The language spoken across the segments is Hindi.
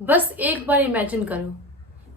बस एक बार इमेजिन करो,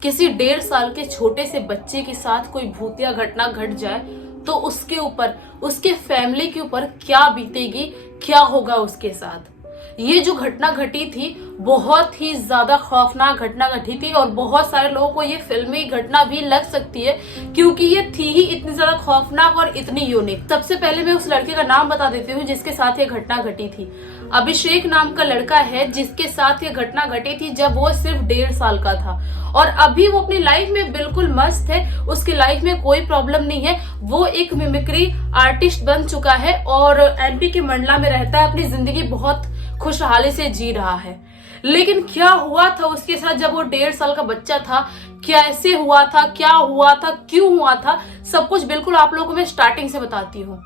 किसी 1.5 साल के छोटे से बच्चे के साथ कोई भूतिया घटना घट जाए तो उसके ऊपर, उसके फैमिली के ऊपर क्या बीतेगी, क्या होगा उसके साथ। ये जो घटना घटी थी बहुत ही ज्यादा खौफनाक घटना घटी थी और बहुत सारे लोगों को ये फिल्मी घटना भी लग सकती है क्योंकि ये थी ही इतनी ज्यादा खौफनाक और इतनी यूनिक। सबसे पहले मैं उस लड़के का नाम बता देती हूँ जिसके साथ ये घटना घटी थी। अभिषेक नाम का लड़का है जिसके साथ ये घटना घटी थी जब वो सिर्फ 1.5 साल का था और अभी वो अपनी लाइफ में बिल्कुल मस्त है, उसकी लाइफ में कोई प्रॉब्लम नहीं है। वो एक मिमिक्री आर्टिस्ट बन चुका है और एमपी के मंडला में रहता है, अपनी जिंदगी बहुत खुशहाली से जी रहा है। लेकिन क्या हुआ था उसके साथ जब वो 1.5 साल का बच्चा था, कैसे हुआ था, क्या हुआ था, क्यों हुआ था, सब कुछ बिल्कुल आप लोगों को मैं स्टार्टिंग से बताती हूँ।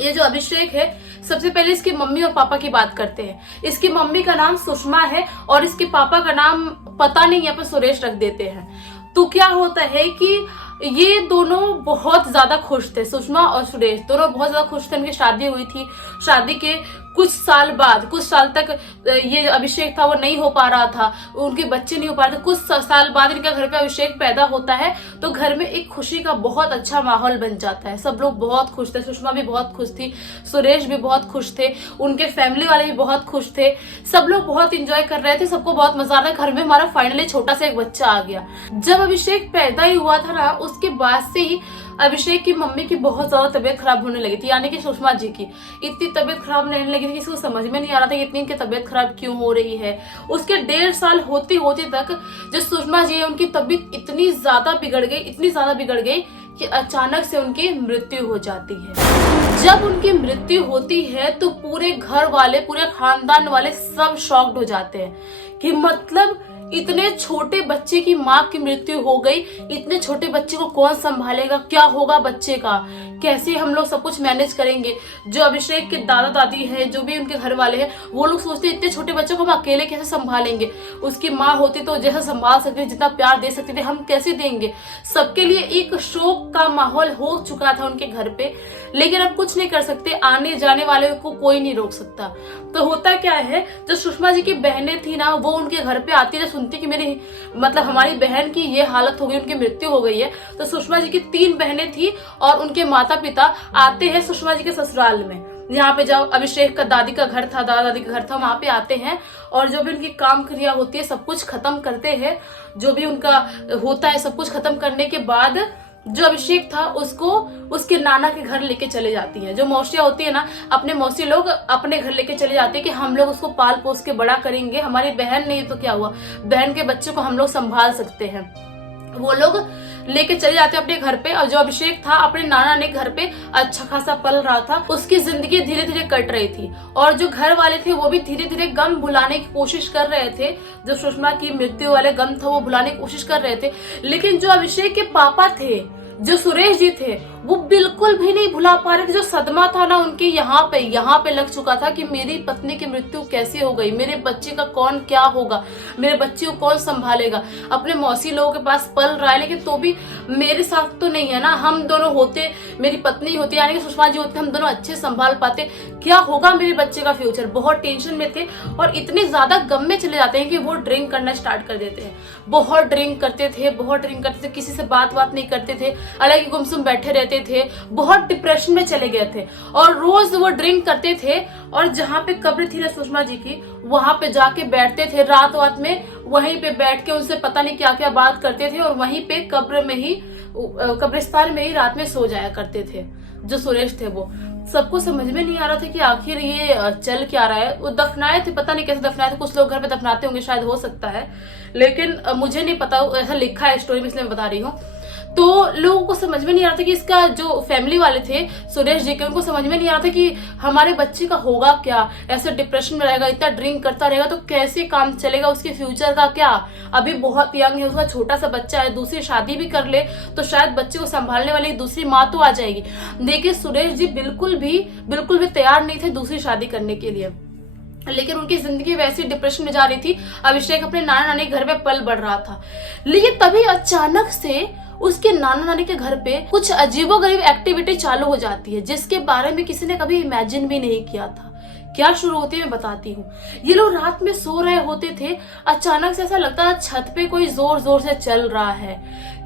ये जो अभिषेक है, सबसे पहले इसकी मम्मी और पापा की बात करते हैं। इसकी मम्मी का नाम सुषमा है और इसके पापा का नाम पता नहीं, यहाँ पे सुरेश रख देते हैं। तो क्या होता है कि ये दोनों बहुत ज्यादा खुश थे, सुषमा और सुरेश दोनों बहुत ज्यादा खुश थे। उनकी शादी हुई थी, शादी के कुछ साल बाद, कुछ साल तक ये अभिषेक था वो नहीं हो पा रहा था, उनके बच्चे नहीं हो पा रहे थे। कुछ साल बाद इनका घर पे अभिषेक पैदा होता है तो घर में एक खुशी का बहुत अच्छा माहौल बन जाता है। सब लोग बहुत खुश थे, सुषमा भी बहुत खुश थी, सुरेश भी बहुत खुश थे, उनके फैमिली वाले भी बहुत खुश थे, सब लोग बहुत इंजॉय कर रहे थे, सबको बहुत मजा आ रहा है। घर में हमारा फाइनली छोटा सा एक बच्चा आ गया। जब अभिषेक पैदा ही हुआ था ना, उसके बाद से ही अभिषेक की मम्मी की बहुत ज्यादा तबीयत खराब होने लगी थी, यानी कि सुषमा जी की इतनी तबीयत खराब होने लगी थी कि इसको समझ में नहीं आ रहा था कि इतनी इनकी तबीयत खराब क्यों हो रही है। उसके 1.5 साल होते होते तक जो सुषमा जी है उनकी तबीयत इतनी ज्यादा बिगड़ गई, इतनी ज्यादा बिगड़ गई कि अचानक से उनकी मृत्यु हो जाती है। जब उनकी मृत्यु होती है तो पूरे घर वाले, पूरे खानदान वाले सब शॉक्ड हो जाते हैं कि मतलब इतने छोटे बच्चे की माँ की मृत्यु हो गई, इतने छोटे बच्चे को कौन संभालेगा, क्या होगा बच्चे का, कैसे हम लोग सब कुछ मैनेज करेंगे। जो अभिषेक के दादा दादी है, जो भी उनके घर वाले हैं, वो लोग सोचते इतने छोटे बच्चों को हम अकेले कैसे संभालेंगे। उसकी माँ होती तो जैसा संभाल सकती, जितना प्यार दे सकती थे हम कैसे देंगे। सबके लिए एक शोक का माहौल हो चुका था उनके घर पे, लेकिन अब कुछ नहीं कर सकते, आने जाने वाले को कोई नहीं रोक सकता। तो होता क्या है, जो सुषमा जी की बहनें थी ना, वो उनके घर पे आती, सुनती कि मेरी मतलब हमारी बहन की ये हालत हो गई, उनकी मृत्यु हो गई है। तो सुषमा जी की 3 बहनें थी और उनके माता पिता आते हैं सुषमा जी के ससुराल में, यहाँ पे जाओ अभिषेक का दादी का घर था, दादा दादी का घर था, वहां पे आते हैं और जो भी उनकी काम क्रिया होती है सब कुछ खत्म करते हैं। जो भी उनका होता है सब कुछ खत्म करने के बाद जो अभिषेक था उसको उसके नाना के घर लेके चले जाती है। जो मौसियां होती है ना, अपने मौसी लोग अपने घर लेके चले जाते हैं कि हम लोग उसको पाल पोस के बड़ा करेंगे, हमारी बहन नहीं तो क्या हुआ, बहन के बच्चे को हम लोग संभाल सकते हैं। वो लोग लेके चले जाते अपने घर पे और जो अभिषेक था अपने नाना ने घर पे अच्छा खासा पल रहा था, उसकी जिंदगी धीरे धीरे कट रही थी और जो घर वाले थे वो भी धीरे धीरे गम भुलाने की कोशिश कर रहे थे। जो सुषमा की मृत्यु वाले गम था वो भुलाने की कोशिश कर रहे थे, लेकिन जो अभिषेक के पापा थे, जो सुरेश जी थे, वो बिल्कुल भी नहीं भुला पा रहे थे। जो सदमा था ना उनके यहाँ पे लग चुका था कि मेरी पत्नी की मृत्यु कैसे हो गई, मेरे बच्चे का कौन क्या होगा, मेरे बच्चे को कौन संभालेगा। अपने मौसी लोगों के पास पल रहा है लेकिन तो भी मेरे साथ तो नहीं है ना, हम दोनों होते, मेरी पत्नी होती यानी कि सुषमा जी होते, हम दोनों अच्छे संभाल पाते, क्या होगा मेरे बच्चे का फ्यूचर। बहुत टेंशन में थे और इतने ज्यादा गम में चले जाते हैं कि वो ड्रिंक करना स्टार्ट कर देते हैं। बहुत ड्रिंक करते थे, बहुत ड्रिंक करते थे, किसी से बात नहीं करते थे, अलग ही गुमसुम बैठे रहते थे, बहुत डिप्रेशन में चले गए थे और रोज वो ड्रिंक करते थे और जहाँ पे कब्र थी ना सुषमा जी की, वहां पे जाके बैठते थे रात में, वहीं पे बैठ के उनसे पता नहीं क्या क्या बात करते थे और वहीं पे कब्र में ही, कब्रिस्तान में ही रात में सो जाया करते थे। जो सुरेश थे वो सबको समझ में नहीं आ रहा था कि आखिर ये चल क्या रहा है। वो दफनाए थे, पता नहीं कैसे दफनाए थे, कुछ लोग घर पे दफनाते होंगे शायद, हो सकता है, लेकिन मुझे नहीं पता, ऐसा लिखा है स्टोरी में इसलिए मैं बता रही हूँ। तो लोगों को समझ में नहीं आ रहा था कि इसका जो फैमिली वाले थे सुरेश जी के, उनको समझ में नहीं आ रहा था कि हमारे बच्चे का होगा क्या, ऐसे डिप्रेशन में रहेगा, इतना ड्रिंक करता रहेगा तो कैसे काम चलेगा, उसके फ्यूचर का क्या। अभी बहुत यंग है, उसका छोटा सा बच्चा है, दूसरी शादी भी कर ले तो शायद बच्चे को संभालने वाली दूसरी माँ तो आ जाएगी। देखिए सुरेश जी बिल्कुल भी तैयार नहीं थे दूसरी शादी करने के लिए, लेकिन उनकी जिंदगी वैसी डिप्रेशन में जा रही थी। अभिषेक अपने नाना नानी के घर पे पल बढ़ रहा था, लेकिन तभी अचानक से उसके नाना नानी के घर पे कुछ अजीबोगरीब एक्टिविटी चालू हो जाती है जिसके बारे में किसी ने कभी इमेजिन भी नहीं किया था क्या शुरू होती है मैं बताती हूँ। ये लोग रात में सो रहे होते थे, अचानक से ऐसा लगता था छत पे कोई जोर जोर से चल रहा है,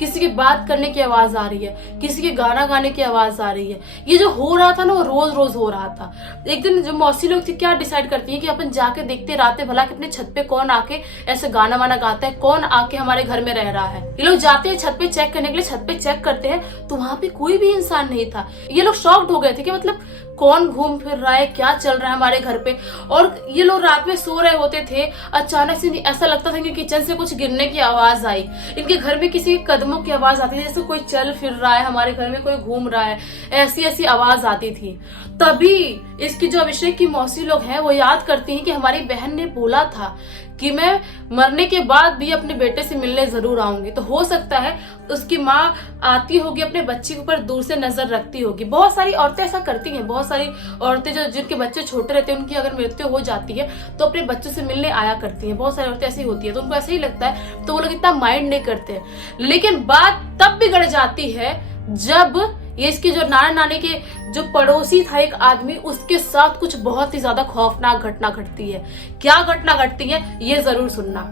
किसी की बात करने की आवाज आ रही है, किसी के गाना गाने की आवाज आ रही है। ये जो हो रहा था ना वो रोज रोज हो रहा था। एक दिन जो मौसी लोग थी क्या डिसाइड करती है कि अपन जाके देखते रातें भला कि अपने छत पे कौन आके ऐसे गाना वाना गाता है, कौन आके हमारे घर में रह रहा है। ये लोग जाते हैं छत पे चेक करने के लिए, छत पे चेक करते हैं तो वहां पे कोई भी इंसान नहीं था। ये लोग शॉक्ड हो गए थे कि मतलब कौन घूम फिर रहा है, क्या चल रहा है हमारे घर पे। और ये लोग रात में सो रहे होते थे, अचानक से ऐसा लगता था कि किचन से कुछ गिरने की आवाज आई, इनके घर में किसी के कदमों की आवाज आती थी, जैसे कोई चल फिर रहा है हमारे घर में, कोई घूम रहा है, ऐसी ऐसी आवाज आती थी। तभी इसकी जो अभिषेक की मौसी लोग हैं वो याद करती हैं कि हमारी बहन ने बोला था कि मैं मरने के बाद भी अपने बेटे से मिलने जरूर आऊंगी। तो हो सकता है उसकी माँ आती होगी, अपने बच्चे के ऊपर दूर से नजर रखती होगी। बहुत सारी औरतें ऐसा करती हैं, बहुत सारी औरतें जो जिनके बच्चे छोटे रहते हैं उनकी अगर मृत्यु हो जाती है तो अपने बच्चों से मिलने आया करती हैं। बहुत सारी औरतें ऐसी होती है तो उनको ऐसे ही लगता है, तो वो लोग इतना माइंड नहीं करते। लेकिन बात तब बिगड़ जाती है जब ये इसके जो नाना नानी के जो पड़ोसी था एक आदमी, उसके साथ कुछ बहुत ही ज्यादा खौफनाक घटना घटती है। क्या घटना घटती है ये जरूर सुनना।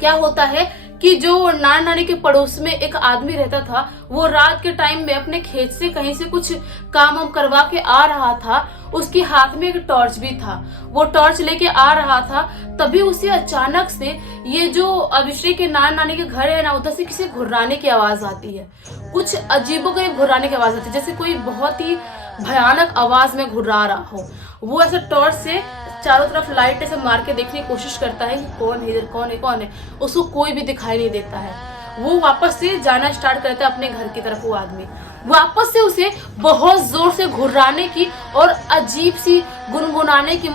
क्या होता है कि जो नाना नानी के पड़ोस में एक आदमी रहता था, वो रात के टाइम में अपने खेत से कहीं से कुछ काम वाम करवा के आ रहा था। उसके हाथ में एक टॉर्च भी था, वो टॉर्च लेके आ रहा था। तभी उसे अचानक से ये जो अभिषेक के नाना नानी के घर है ना, उधर से किसी घुर्राने की आवाज आती है। कुछ अजीबोगरीब घुर्राने की आवाज आती है, जैसे कोई बहुत ही भयानक आवाज में घुर्रा रहा हो। वो ऐसे टॉर्च से चारों तरफ लाइट ऐसे मार के देखने की कोशिश करता है कि कौन है इधर, कौन है कौन है। उसको कोई भी दिखाई नहीं देता है। वो वापस से जाना स्टार्ट करता है अपने घर की तरफ। वो आदमी वापस से उसे बहुत जोर से घुर्राने की और अजीब सी गुनगुनाने की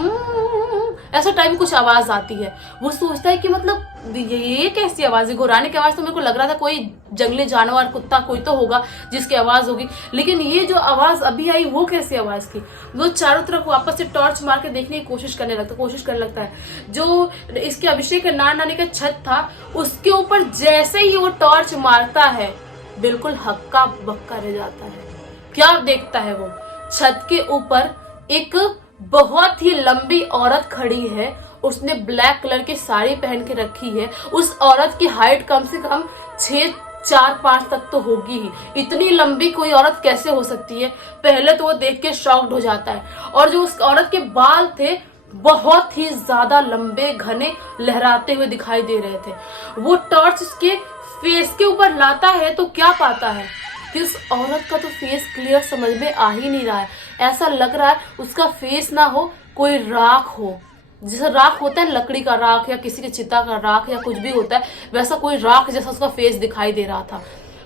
ऐसा टाइप कुछ आवाज आती है। वो सोचता है कि मतलब ये कैसी आवाज है। घुराने की आवाज तो मेरे को लग रहा था कोई जंगली जानवर, कुत्ता कोई तो होगा जिसकी आवाज होगी, लेकिन ये जो आवाज अभी आई वो कैसी आवाज थी। वो चारों तरफ वापस से टॉर्च मार के देखने की कोशिश करने लगता है। जो इसके अभिषेक के नाना नानी का छत था, उसके ऊपर जैसे ही वो टॉर्च मारता है बिल्कुल हक्का बक्का रह जाता है। क्या देखता है वो, छत के ऊपर एक बहुत ही लंबी औरत खड़ी है। उसने ब्लैक कलर की साड़ी पहन के रखी है। उस औरत की हाइट कम से कम 6'4'5" तक तो होगी ही। इतनी लंबी कोई औरत कैसे हो सकती है, पहले तो वो देख के शॉक्ड हो जाता है। और जो उस औरत के बाल थे बहुत ही ज्यादा लंबे घने लहराते हुए दिखाई दे रहे थे। वो टॉर्च उसके फेस के ऊपर लाता है तो क्या पाता है कि उस औरत का तो फेस क्लियर समझ में आ ही नहीं रहा है। ऐसा लग रहा है उसका फेस ना हो, कोई राख हो। जैसे राख होता है, लकड़ी का राख या किसी के चिता का राख या कुछ भी होता है, वैसा कोई राख जैसा उसका फेस दिखाई दे रहा था।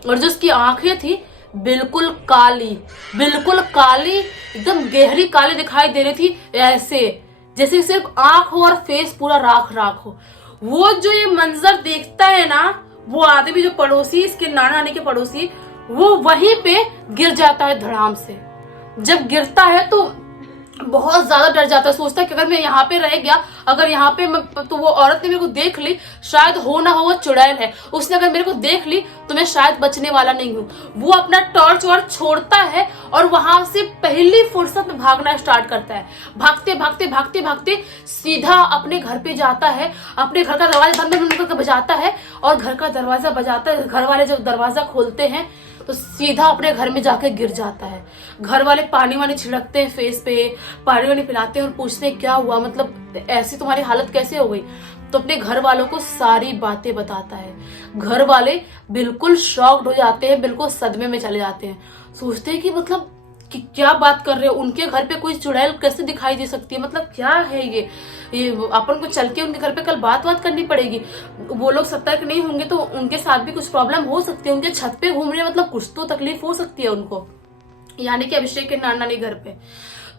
और जो उसकी आंखें थी बिल्कुल काली, एकदम गहरी काली दिखाई दे रही थी, ऐसे जैसे सिर्फ आंख हो और फेस पूरा राख राख हो। वो जो ये मंजर देखता है ना, वो आदमी जो पड़ोसी, इसके नाना नानी के पड़ोसी, वो वहीं पे गिर जाता है धड़ाम से। जब गिरता है तो बहुत ज्यादा डर जाता है, सोचता है कि अगर मैं यहाँ पे रह गया, अगर यहाँ पे तो वो औरत ने मेरे को देख ली, शायद हो ना हो वो चुड़ैल है, उसने अगर मेरे को देख ली तो मैं शायद बचने वाला नहीं हूँ। वो अपना टॉर्च और छोड़ता है और वहां से पहली फुर्सत में भागना स्टार्ट करता है। भागते भागते सीधा अपने घर पे जाता है। अपने घर का दरवाजा बंद करके बजाता है और घर का दरवाजा बजाता है। घर वाले जब दरवाजा खोलते हैं तो सीधा अपने घर में जाके गिर जाता है। घर वाले पानी वानी छिड़कते हैं फेस पे, पानी वानी पिलाते हैं और पूछते हैं क्या हुआ, मतलब ऐसी तुम्हारी हालत कैसे हो गई। तो अपने घर वालों को सारी बातें बताता है। घर वाले बिल्कुल शॉक्ड हो जाते हैं, बिल्कुल सदमे में चले जाते हैं। सोचते हैं कि मतलब कि क्या बात कर रहे हो, उनके घर पे कोई चुड़ैल कैसे दिखाई दे सकती है, मतलब क्या है ये अपन को चल के उनके घर पे कल बात करनी पड़ेगी। वो लोग सतर्क नहीं होंगे तो उनके साथ भी कुछ प्रॉब्लम हो सकती है। उनके छत पे घूम रहे, मतलब कुछ तो तकलीफ हो सकती है उनको, यानी कि अभिषेक के नाना नानी घर पे।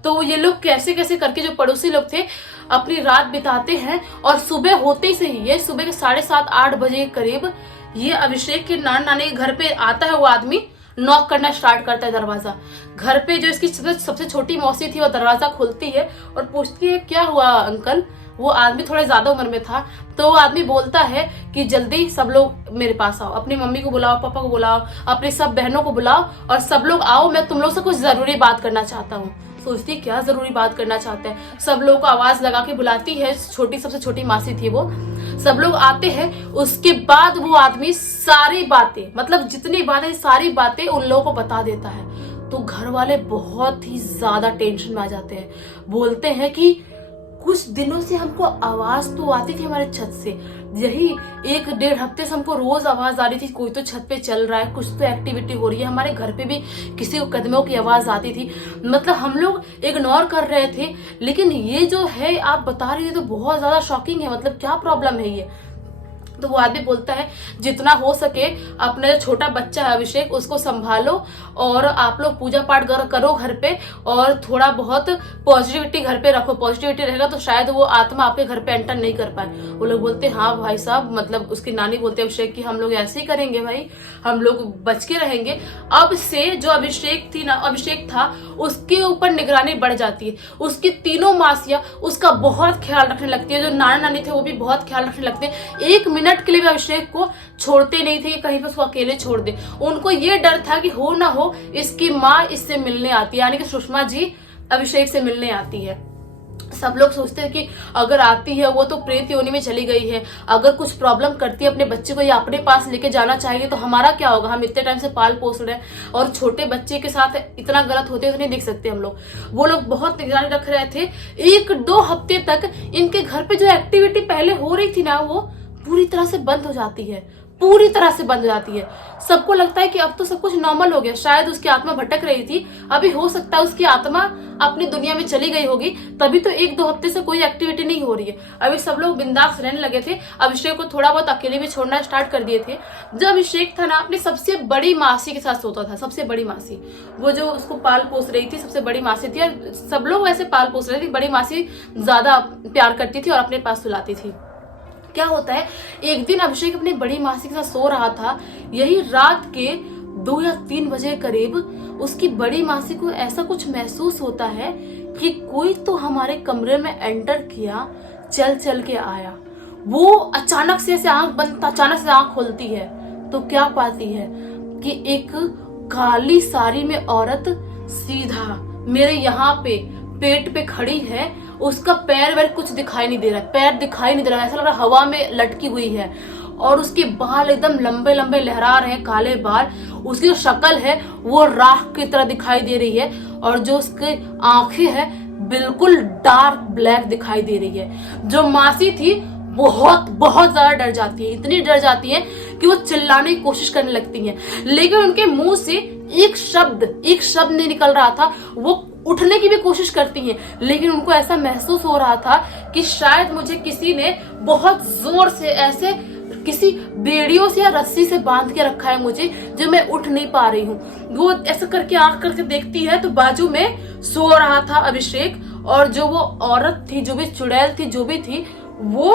तो ये लोग कैसे कैसे करके जो पड़ोसी लोग थे अपनी रात बिताते हैं। और सुबह होते ही ही, ये सुबह के 7:30-8 बजे के करीब, ये अभिषेक के नाना नानी के घर पे आता है। वो आदमी नॉक करना स्टार्ट करता है दरवाजा। घर पे जो इसकी सबसे छोटी मौसी थी वो दरवाजा खोलती है और पूछती है क्या हुआ अंकल। वो आदमी थोड़ा ज्यादा उम्र में था, तो वो आदमी बोलता है कि जल्दी सब लोग मेरे पास आओ, अपनी मम्मी को बुलाओ, पापा को बुलाओ, अपनी सब बहनों को बुलाओ और सब लोग आओ, मैं तुम लोग से कुछ जरूरी बात करना चाहता हूँ। सोचती है क्या जरूरी बात करना चाहते हैं। सब लोग को आवाज लगा के बुलाती है, छोटी सबसे छोटी मासी थी वो, सब लोग आते हैं। उसके बाद वो आदमी सारी बातें, मतलब जितनी बातें सारी बातें उन लोगों को बता देता है। तो घर वाले बहुत ही ज्यादा टेंशन में आ जाते हैं, बोलते हैं कि कुछ दिनों से हमको आवाज तो आती थी हमारे छत से, यही 1-1.5 हफ्ते से हमको रोज आवाज आ रही थी, कोई तो छत पे चल रहा है, कुछ तो एक्टिविटी हो रही है। हमारे घर पे भी किसी को कदमों की आवाज आती थी, मतलब हम लोग इग्नोर कर रहे थे। लेकिन ये जो है आप बता रही है तो बहुत ज्यादा शॉकिंग है, मतलब क्या प्रॉब्लम है ये। तो वो आदमी बोलता है जितना हो सके अपना जो छोटा बच्चा है अभिषेक उसको संभालो और आप लोग पूजा पाठ करो घर पे, और थोड़ा बहुत पॉजिटिविटी घर पे रखो, पॉजिटिविटी रहेगा तो शायद वो आत्मा आपके घर पे एंटर नहीं कर पाए। वो लोग बोलते हैं हाँ भाई साहब, मतलब उसकी नानी बोलते हैं अभिषेक की हम लोग ऐसे ही करेंगे भाई, हम लोग बच के रहेंगे। अब से जो अभिषेक था उसके ऊपर निगरानी बढ़ जाती है, उसकी तीनों मासियां उसका बहुत ख्याल रखने लगती है, जो नाना नानी थे वो भी बहुत ख्याल रखने लगते हैं। 1 मिनट के लिए भी अभिषेक को छोड़ते नहीं थे कि कहीं पे उसको अकेले छोड़ दे। उनको ये डर था कि हो ना हो इसकी माँ इससे मिलने आती है, यानी कि सुषमा जी अभिषेक से मिलने आती है। सब लोग सोचते हैं कि अगर आती है वो तो प्रेत योनि में चली गई है, अगर कुछ प्रॉब्लम करती है अपने बच्चे को या अपने पास लेके जाना चाहिए तो हमारा क्या होगा, हम इतने टाइम से पाल पोस रहे हैं और छोटे बच्चे के साथ इतना गलत होते तो नहीं देख सकते हम लोग। वो लोग बहुत निगरानी रख रहे थे। 1-2 हफ्ते तक इनके घर पे जो एक्टिविटी पहले हो रही थी ना वो पूरी तरह से बंद हो जाती है, पूरी तरह से बंद हो जाती है। सबको लगता है कि अब तो सब कुछ नॉर्मल हो गया, शायद उसकी आत्मा भटक रही थी, अभी हो सकता है उसकी आत्मा अपनी दुनिया में चली गई होगी, तभी तो 1-2 हफ्ते से कोई एक्टिविटी नहीं हो रही है। अभी सब लोग बिंदास रहने लगे थे। अभिषेक को थोड़ा बहुत अकेले भी छोड़ना स्टार्ट कर दिए थे। जब अभिषेक था ना अपनी सबसे बड़ी मासी के साथ सोता था, सबसे बड़ी मासी, वो जो उसको पाल पोस रही थी, सबसे बड़ी मासी थी, और सब लोग वैसे पाल पोस रहे थे, बड़ी मासी ज्यादा प्यार करती थी और अपने पास सुलाती थी। क्या होता है, एक दिन अभिषेक अपनी बड़ी मासी के साथ सो रहा था, यही रात के 2 या 3 बजे करीब उसकी बड़ी मासी को ऐसा कुछ महसूस होता है कि कोई तो हमारे कमरे में एंटर किया, चल के आया। वो अचानक से ऐसे आंख बंद, अचानक से आंख खोलती है तो क्या पाती है कि एक काली साड़ी में औरत सीधा मेरे यहाँ पे पेट पे खड़ी है। उसका पैर वैर कुछ दिखाई नहीं दे रहा, पैर दिखाई नहीं दे रहा, ऐसा लग रहा हवा में लटकी हुई है, और उसके बाल एकदम लंबे लंबे लहरा रहे हैं, काले बाल। उसकी जो शक्ल है वो राख की तरह दिखाई दे रही है, और जो उसकी आंखें हैं बिल्कुल डार्क ब्लैक दिखाई दे रही है। जो मासी थी बहुत बहुत ज्यादा डर जाती है, इतनी डर जाती है कि वो चिल्लाने की कोशिश करने लगती है, लेकिन उनके मुंह से एक शब्द नहीं निकल रहा था। वो उठने की भी कोशिश करती हैं, लेकिन उनको ऐसा महसूस हो रहा था कि शायद मुझे किसी ने बहुत जोर से ऐसे किसी बेड़ियों से या रस्सी से बांध के रखा है मुझे, जो मैं उठ नहीं पा रही हूँ। वो ऐसा करके आंख करके देखती है तो बाजू में सो रहा था अभिषेक, और जो वो औरत थी, जो भी चुड़ैल थी, जो भी थी, वो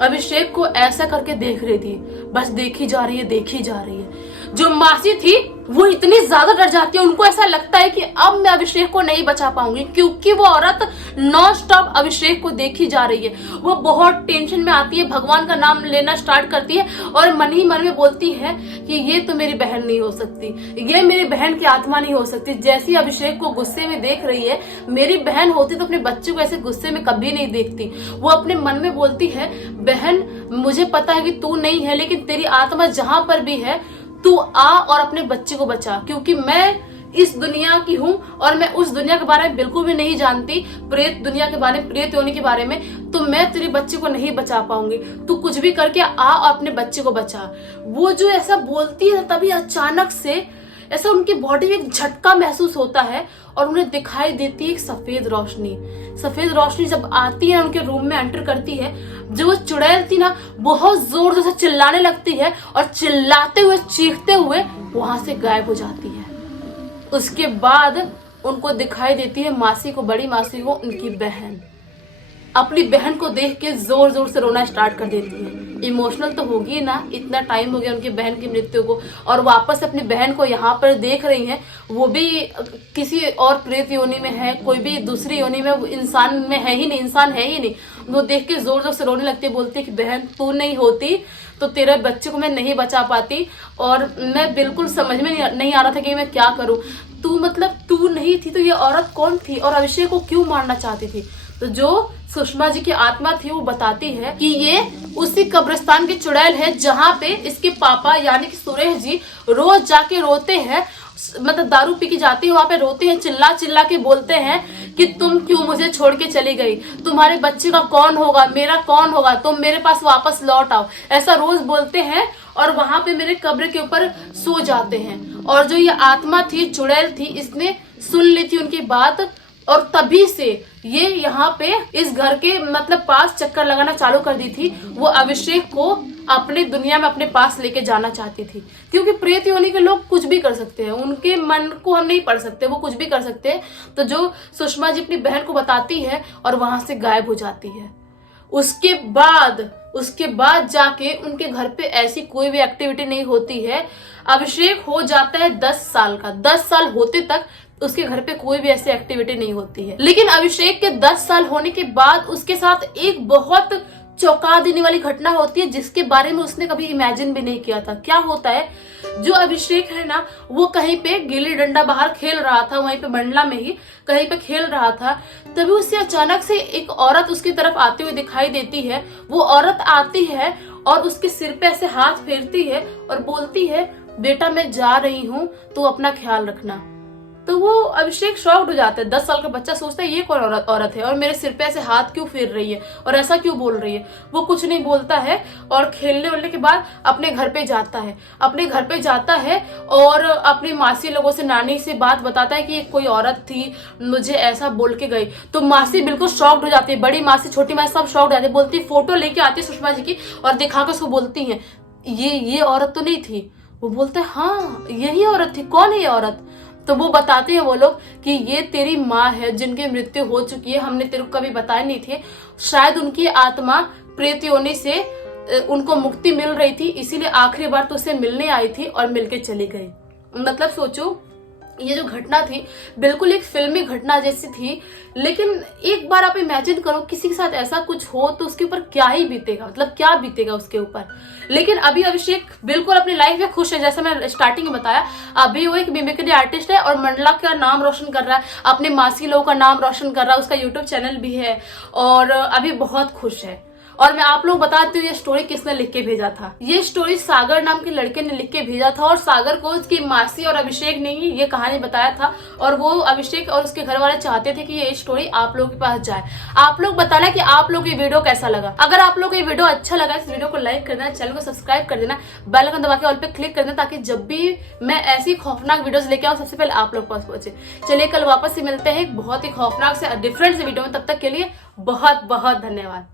अभिषेक को ऐसा करके देख रही थी, बस देखी जा रही है। जो मासी थी वो इतनी ज्यादा डर जाती है, उनको ऐसा लगता है कि अब मैं अभिषेक को नहीं बचा पाऊंगी, क्योंकि वो औरत नॉन स्टॉप अभिषेक को देखी जा रही है। वो बहुत टेंशन में आती है, भगवान का नाम लेना स्टार्ट करती है और मन ही मन में बोलती है कि ये तो मेरी बहन नहीं हो सकती, ये मेरी बहन की आत्मा नहीं हो सकती। जैसी अभिषेक को गुस्से में देख रही है, मेरी बहन होती तो अपने बच्चे को ऐसे गुस्से में कभी नहीं देखती। वो अपने मन में बोलती है, बहन मुझे पता है कि तू नहीं है, लेकिन तेरी आत्मा जहां पर भी है तू आ और अपने बच्चे को बचा, क्योंकि मैं इस दुनिया की हूँ और मैं उस दुनिया के बारे में बिल्कुल भी नहीं जानती, प्रेत दुनिया के बारे में, प्रेत योनि के बारे में, तो मैं तेरे बच्चे को नहीं बचा पाऊंगी। तू कुछ भी करके आ और अपने बच्चे को बचा। वो जो ऐसा बोलती है तभी अचानक से ऐसा उनकी बॉडी में एक झटका महसूस होता है और उन्हें दिखाई देती है एक सफेद रोशनी जब आती है, उनके रूम में एंटर करती है। जो वो चुड़ैल थी ना, बहुत जोर से चिल्लाने लगती है और चिल्लाते हुए, चीखते हुए वहां से गायब हो जाती है। उसके बाद उनको दिखाई देती है मासी को, बड़ी मासी को, उनकी बहन अपनी बहन को देख के जोर जोर से रोना स्टार्ट कर देती है। इमोशनल तो होगी ना, इतना टाइम हो गया उनकी बहन की मृत्यु को, और वापस अपनी बहन को यहाँ पर देख रही हैं। वो भी किसी और प्रेत योनि में है, कोई भी दूसरी योनि में, इंसान में है ही नहीं, इंसान है ही नहीं। वो देख के जोर जोर से रोने लगती है, बोलती है कि बहन तू नहीं होती तो तेरे बच्चे को मैं नहीं बचा पाती, और मैं बिल्कुल समझ में नहीं आ रहा था कि मैं क्या करूं। तू नहीं थी तो ये औरत कौन थी और अभिषेक को क्यों मारना चाहती थी। तो जो सुषमा जी की आत्मा थी वो बताती है कि ये उसी कब्रिस्तान की चुड़ैल है जहाँ पे इसके पापा यानी कि सुरेश जी रोज जाके रोते हैं, मतलब दारू पी के जाते हैं, वहां पे रोते हैं, चिल्ला चिल्ला के बोलते हैं कि तुम क्यों मुझे छोड़ के चली गई, तुम्हारे बच्चे का कौन होगा, मेरा कौन होगा, तुम मेरे पास वापस लौट आओ, ऐसा रोज बोलते हैं और वहां पे मेरे कब्र के ऊपर सो जाते हैं। और जो ये आत्मा थी, चुड़ैल थी, इसने सुन ली थी उनकी बात और तभी से ये यहाँ पे इस घर के मतलब पास चक्कर लगाना चालू कर दी थी। वो अभिषेक को अपने दुनिया में अपने पास लेके जाना चाहती थी, क्योंकि प्रेत योनि के लोग कुछ भी कर सकते हैं, उनके मन को हम नहीं पढ़ सकते, वो कुछ भी कर सकते हैं। तो जो सुषमा जी अपनी बहन को बताती है और वहां से गायब हो जाती है। उसके बाद जाके उनके घर पे ऐसी कोई भी एक्टिविटी नहीं होती है। अभिषेक हो जाता है 10 साल का, 10 साल होते तक उसके घर पे कोई भी ऐसी एक्टिविटी नहीं होती है। लेकिन अभिषेक के 10 साल होने के बाद उसके साथ एक बहुत चौंका देने वाली घटना होती है जिसके बारे में उसने कभी इमेजिन भी नहीं किया था। क्या होता है, जो अभिषेक है ना, वो कहीं पे गिल्ली डंडा बाहर खेल रहा था, वहीं पे मंडला में ही कहीं पे खेल रहा था, तभी उसे अचानक से एक औरत उसकी तरफ आती हुई दिखाई देती है। वो औरत आती है और उसके सिर पे ऐसे हाथ फेरती है और बोलती है, बेटा मैं जा रही हूँ, तू अपना ख्याल रखना। तो वो अभिषेक शॉक्ड हो जाता है। 10 साल का बच्चा सोचता है ये कौन औरत है और मेरे सिर पे ऐसे हाथ क्यों फेर रही है और ऐसा क्यों बोल रही है। वो कुछ नहीं बोलता है और खेलने वालने के बाद अपने घर पे जाता है और अपनी मासी लोगों से, नानी से बात बताता है कि कोई औरत थी, मुझे ऐसा बोल के गई। तो मासी बिल्कुल शॉक्ड हो जाती है, बड़ी मासी, छोटी मासी सब शॉक्ड हो जाती है। बोलती है, फोटो लेके आती है सुषमा जी की और दिखा कर उसको बोलती है, ये औरत तो नहीं थी। वो बोलता है, हाँ यही औरत थी। कौन है ये औरत? तो वो बताते हैं वो लोग कि ये तेरी माँ है जिनकी मृत्यु हो चुकी है, हमने तेरे को कभी बताया नहीं थे। शायद उनकी आत्मा प्रेत योनि से उनको मुक्ति मिल रही थी, इसीलिए आखिरी बार तो उसे मिलने आई थी और मिलके चली गई। मतलब सोचो, ये जो घटना थी बिल्कुल एक फिल्मी घटना जैसी थी। लेकिन एक बार आप इमेजिन करो, किसी के साथ ऐसा कुछ हो तो उसके ऊपर क्या ही बीतेगा, मतलब क्या बीतेगा उसके ऊपर। लेकिन अभी अभिषेक बिल्कुल अपनी लाइफ में खुश है। जैसे मैं स्टार्टिंग में बताया, अभी वो एक मिमिक्री आर्टिस्ट है और मंडला का नाम रोशन कर रहा है, अपने मासी लोगों का नाम रोशन कर रहा है, उसका यूट्यूब चैनल भी है और अभी बहुत खुश है। और मैं आप लोग बताती हूँ ये स्टोरी किसने लिख के भेजा था। ये स्टोरी सागर नाम के लड़के ने लिख के भेजा था और सागर को उसकी मासी और अभिषेक ने ही ये कहानी बताया था। और वो अभिषेक और उसके घर वाले चाहते थे कि ये स्टोरी आप लोगों के पास जाए। आप लोग बताना कि आप लोग ये वीडियो कैसा लगा। अगर आप लोग ये वीडियो अच्छा लगा, इस वीडियो को लाइक कर देना, चैनल को सब्सक्राइब कर देना, बेल आइकन दबा के ऑल पे क्लिक कर देना, ताकि जब भी मैं ऐसी खौफनाक वीडियोस लेके आऊँ सबसे पहले आप लोग पास पहुंचे। चलिए कल वापस से मिलते हैं एक बहुत ही खौफनाक से डिफरेंट से वीडियो में। तब तक के लिए बहुत बहुत धन्यवाद।